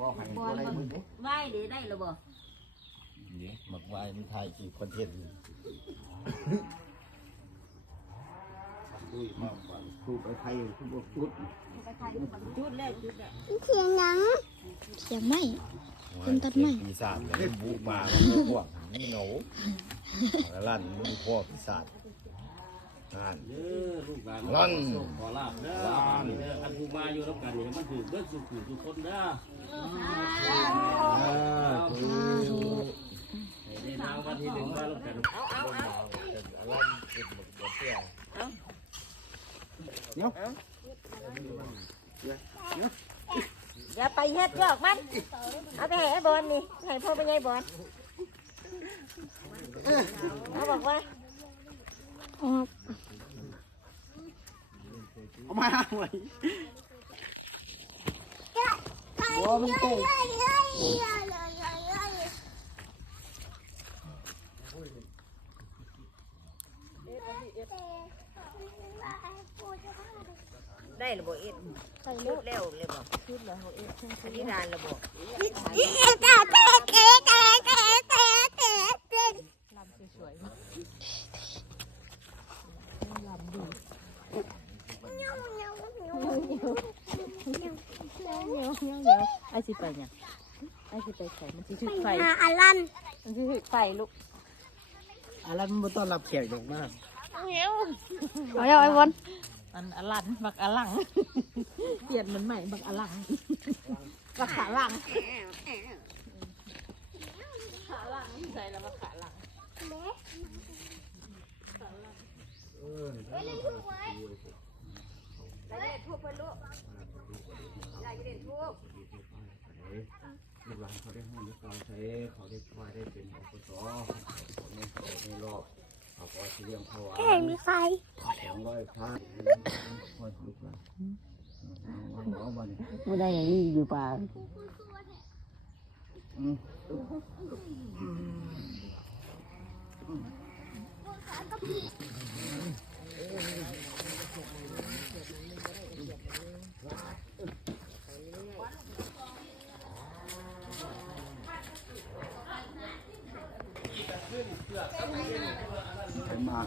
ว่าให้บอบ่ลได้มันมึงเด้ไหว้เดี๋ยวได้หรือบ่นี่มักวายมันถ่ายคลิปคอนเทนต์คุยมาว่าคุยไปใครคุยบ่พูดจุดแล้วจุดแล้วเสียงหยังเสียงไม่คุณตัดไม้ ปีศาจเลยบุกมามันก็พวกนี่เหงาแล้วลั่นมันพวกปีศาจ นั่นเด้อลูกหลานลั่นขอลาบเด้อบ้านเด้ออันผู้มาอยู่รับกันนี่มันถือเบิดสุขุทุกคนเด้ออ่าถูกให้ได้นางวันที่หนึ่งมารับกันเอาเอาเอาลั่นเป็นหมดหมดเที่ยวอย่าไปเฮ็ดยอกมัน เอาไปให้ไอ้บอลนี่ให้พ่อไปไงบอลเขาบอกว่าออก เอามาไว้โอ้มันโตได้หรือบ่เอ็ดจุดแล้วเลยบ่จุดแล้วเขาเอ็ดอันนี้นานแล้วบ่ ไอ้สิไปเนี่ยไอ้สิไปไข่มันสิถึกไฟอาลันมันสิถึกไฟลูกอะไรมันบ่ต้อนรับแขกดอกมากเอาเอาไอ้บอลอันอลันบักอลังเปลี่ยนมันใหม่บักอลังบักขาลังขาลังใส่แล้วบักขาลังได้เล่นทุบไปลูกได้เล่นทุบลูกหลานเขาได้ห้องได้กลางใช้เขาได้ควายได้เป็นอบตเขาในเขาในรอบเขาก็สิเลี้ยงเขาแข่งมีใครสองร้อยพระคอยลูกหลานเอาบ้านไม่ได้อย่างนี้อยู่ป่ามา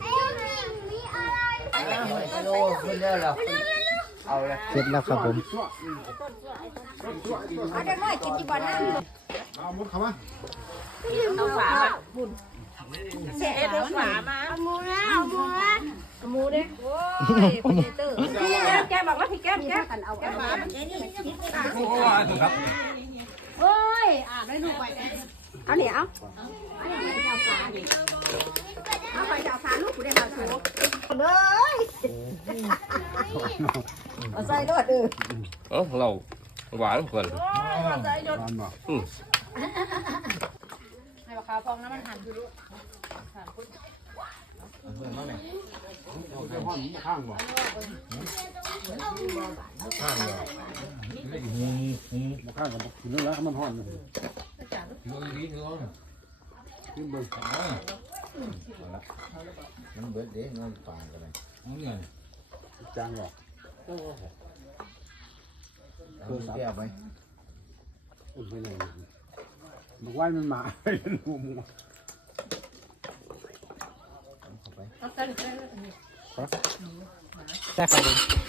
ไอ้ยงมีอะไรโลขึ้นแล้วเหรอเอาเลยเสร็จแล้วครับผมเอาเด็กน้อยกินจีบอลนะเอามุดเข้ามาเอาฝามาบุญเสียเอาฝามาเอาหมูนะเอาหมูนะหมูเด้โอ้ยคุณเตอร์แกบอกว่าพี่แก้มแก้มเอาแก้มมาไอ้นี่เฮ้ยอ่านได้ดูไป เอาเนี่ยเอาเอาไปเอาฝาลูกกูได้มาถูกเลยเอาใส่รถเออเออเราหวานเกินใส่รถให้ราคาพองน้ำมันหันอยู่ลูกข้างกับกินแล้วมันห่อนเลยมันเบิดเด้มันปานกันเลยจางหรอคือแก้ไปอุ่นไปเลยบอกว่ามันมาเป็นหัวหมูเข้าไปได้ครับ Chưa đi thương. Cái bự cả. Nó bớt để nó toàn cái này. Đúng rồi. Trang rồi. Cơ sạp. Ôi quay mình mà. Mua mua. Tá, tá, tá. Tá.